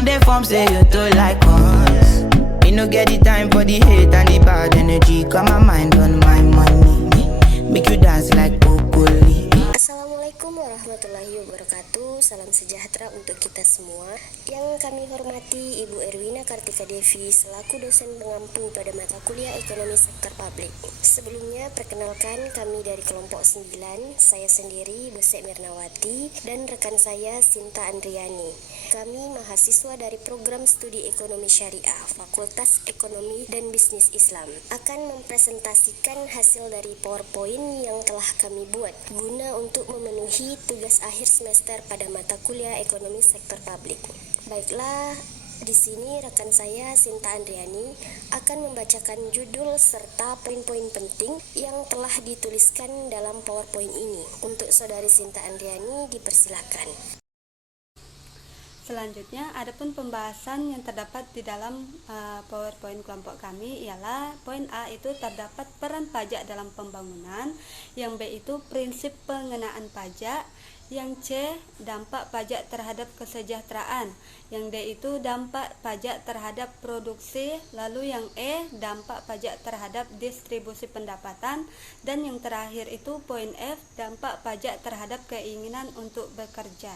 on the form say you don't like us. Me no get the time for the hate and the bad energy. Got my mind on my money. Make you dance like broccoli. Assalamualaikum warahmatullahi wabarakatuh. Salam sejahtera untuk kita semua. Yang kami hormati Ibu Erwina Kartika Devi selaku dosen pengampu pada mata kuliah Ekonomi Sektor Publik. Sebelumnya perkenalkan kami dari kelompok 9, saya sendiri Bose Mirnawati dan rekan saya Sinta Andriani. Kami mahasiswa dari program studi Ekonomi Syariah Fakultas Ekonomi dan Bisnis Islam akan mempresentasikan hasil dari PowerPoint yang telah kami buat guna untuk memenuhi tugas akhir semester pada mata kuliah Ekonomi Sektor Publik. Baiklah, di sini rekan saya Sinta Andriani akan membacakan judul serta poin-poin penting yang telah dituliskan dalam PowerPoint ini. Untuk saudari Sinta Andriani dipersilakan. Selanjutnya, adapun pembahasan yang terdapat di dalam PowerPoint kelompok kami ialah poin A itu terdapat peran pajak dalam pembangunan, yang B itu prinsip pengenaan pajak, yang C dampak pajak terhadap kesejahteraan, yang D itu dampak pajak terhadap produksi, lalu yang E dampak pajak terhadap distribusi pendapatan, dan yang terakhir itu poin F dampak pajak terhadap keinginan untuk bekerja.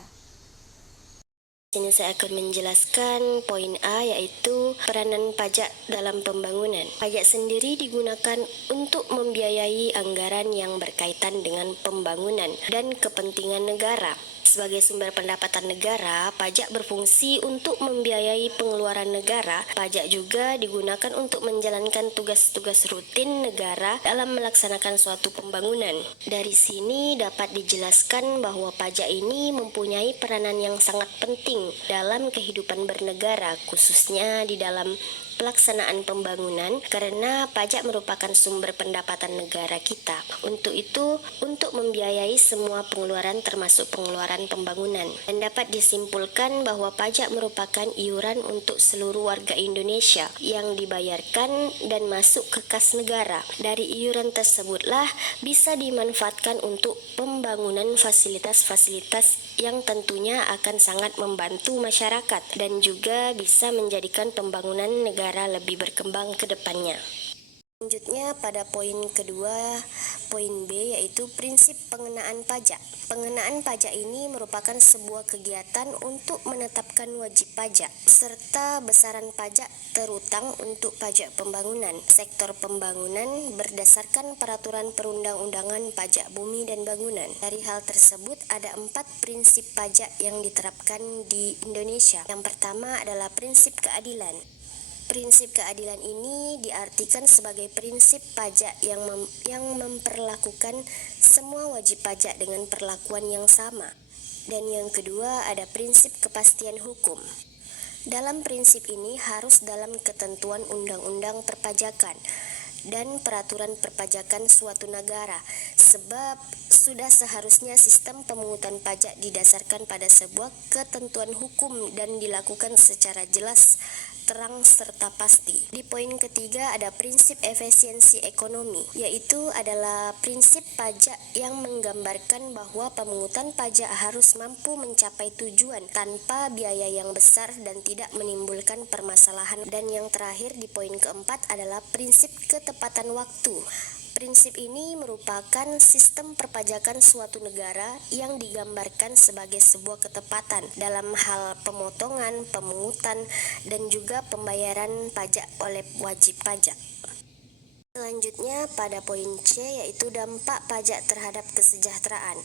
Sini saya akan menjelaskan poin A, yaitu peranan pajak dalam pembangunan. Pajak sendiri digunakan untuk membiayai anggaran yang berkaitan dengan pembangunan dan kepentingan negara. Sebagai sumber pendapatan negara, pajak berfungsi untuk membiayai pengeluaran negara. Pajak juga digunakan untuk menjalankan tugas-tugas rutin negara dalam melaksanakan suatu pembangunan. Dari sini dapat dijelaskan bahwa pajak ini mempunyai peranan yang sangat penting dalam kehidupan bernegara, khususnya di dalam pelaksanaan pembangunan, karena pajak merupakan sumber pendapatan negara kita. Untuk itu, untuk membiayai semua pengeluaran termasuk pengeluaran pembangunan. Dan dapat disimpulkan bahwa pajak merupakan iuran untuk seluruh warga Indonesia yang dibayarkan dan masuk ke kas negara. Dari iuran tersebutlah bisa dimanfaatkan untuk pembangunan fasilitas-fasilitas yang tentunya akan sangat membantu masyarakat dan juga bisa menjadikan pembangunan negara lebih berkembang ke depannya. Selanjutnya pada poin kedua, poin B, yaitu prinsip pengenaan pajak. Pengenaan pajak ini merupakan sebuah kegiatan untuk menetapkan wajib pajak serta besaran pajak terutang untuk pajak pembangunan. Sektor pembangunan berdasarkan peraturan perundang-undangan pajak bumi dan bangunan. Dari hal tersebut ada 4 prinsip pajak yang diterapkan di Indonesia. Yang pertama adalah prinsip keadilan. Prinsip keadilan ini diartikan sebagai prinsip pajak yang memperlakukan semua wajib pajak dengan perlakuan yang sama. Dan yang kedua ada prinsip kepastian hukum. Dalam prinsip ini harus dalam ketentuan undang-undang perpajakan dan peraturan perpajakan suatu negara, sebab sudah seharusnya sistem pemungutan pajak didasarkan pada sebuah ketentuan hukum dan dilakukan secara jelas, terang serta pasti. Di poin ketiga ada prinsip efisiensi ekonomi, yaitu adalah prinsip pajak yang menggambarkan bahwa pemungutan pajak harus mampu mencapai tujuan tanpa biaya yang besar dan tidak menimbulkan permasalahan. Dan yang terakhir di poin keempat adalah prinsip ketepatan waktu. Prinsip ini merupakan sistem perpajakan suatu negara yang digambarkan sebagai sebuah ketepatan dalam hal pemotongan, pemungutan, dan juga pembayaran pajak oleh wajib pajak. Selanjutnya pada poin C, yaitu dampak pajak terhadap kesejahteraan.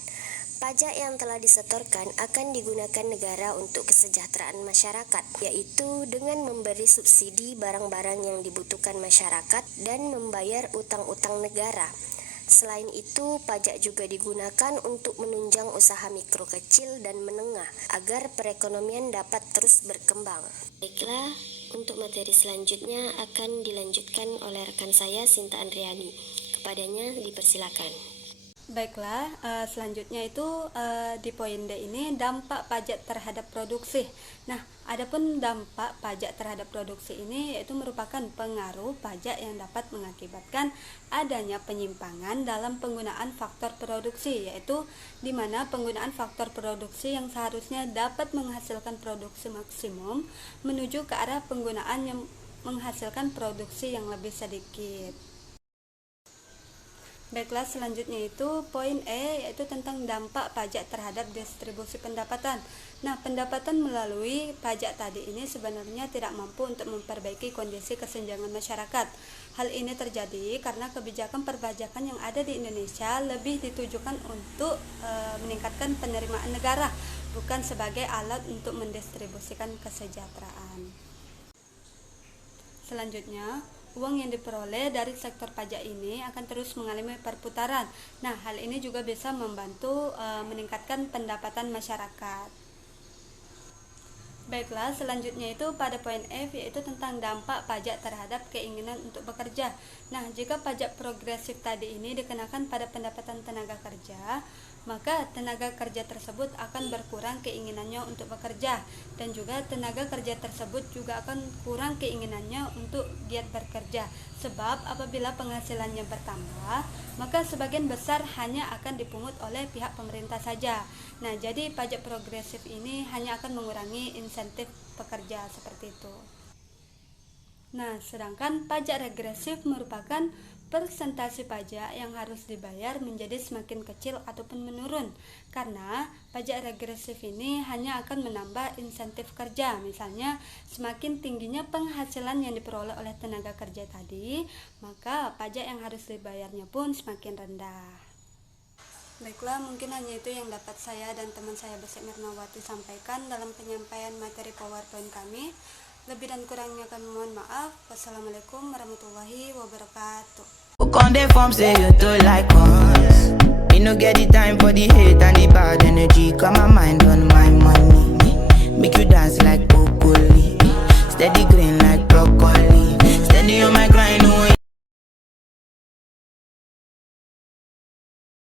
Pajak yang telah disetorkan akan digunakan negara untuk kesejahteraan masyarakat, yaitu dengan memberi subsidi barang-barang yang dibutuhkan masyarakat dan membayar utang-utang negara. Selain itu, pajak juga digunakan untuk menunjang usaha mikro kecil dan menengah agar perekonomian dapat terus berkembang. Baiklah, untuk materi selanjutnya akan dilanjutkan oleh rekan saya Sinta Andriani. Kepadanya dipersilakan. Baiklah, selanjutnya itu di poin D ini dampak pajak terhadap produksi. Nah, adapun dampak pajak terhadap produksi ini yaitu merupakan pengaruh pajak yang dapat mengakibatkan adanya penyimpangan dalam penggunaan faktor produksi, yaitu di mana penggunaan faktor produksi yang seharusnya dapat menghasilkan produksi maksimum menuju ke arah penggunaan yang menghasilkan produksi yang lebih sedikit. Baiklah, selanjutnya itu poin E, yaitu tentang dampak pajak terhadap distribusi pendapatan. Nah, pendapatan melalui pajak tadi ini sebenarnya tidak mampu untuk memperbaiki kondisi kesenjangan masyarakat. Hal ini terjadi karena kebijakan perpajakan yang ada di Indonesia lebih ditujukan untuk meningkatkan penerimaan negara, bukan sebagai alat untuk mendistribusikan kesejahteraan. Selanjutnya, uang yang diperoleh dari sektor pajak ini akan terus mengalami perputaran. Nah, hal ini juga bisa membantu meningkatkan pendapatan masyarakat. Baiklah, selanjutnya itu pada poin F, yaitu tentang dampak pajak terhadap keinginan untuk bekerja. Nah, jika pajak progresif tadi ini dikenakan pada pendapatan tenaga kerja, maka tenaga kerja tersebut akan berkurang keinginannya untuk bekerja, dan juga tenaga kerja tersebut juga akan kurang keinginannya untuk giat bekerja, sebab apabila penghasilannya bertambah, maka sebagian besar hanya akan dipungut oleh pihak pemerintah saja. Nah, jadi pajak progresif ini hanya akan mengurangi insentif pekerja seperti itu. Nah, sedangkan pajak regresif merupakan persentase pajak yang harus dibayar menjadi semakin kecil ataupun menurun, karena pajak regresif ini hanya akan menambah insentif kerja. Misalnya, semakin tingginya penghasilan yang diperoleh oleh tenaga kerja tadi, maka pajak yang harus dibayarnya pun semakin rendah. Baiklah, mungkin hanya itu yang dapat saya dan teman saya Besek Mirnawati sampaikan dalam penyampaian materi PowerPoint kami. Lebih dan kurangnya kami mohon maaf. Wassalamualaikum warahmatullahi wabarakatuh. Book on the form, say you don't like us. Me no get the time for the hate and the bad energy. Got my mind on my money. Make you dance like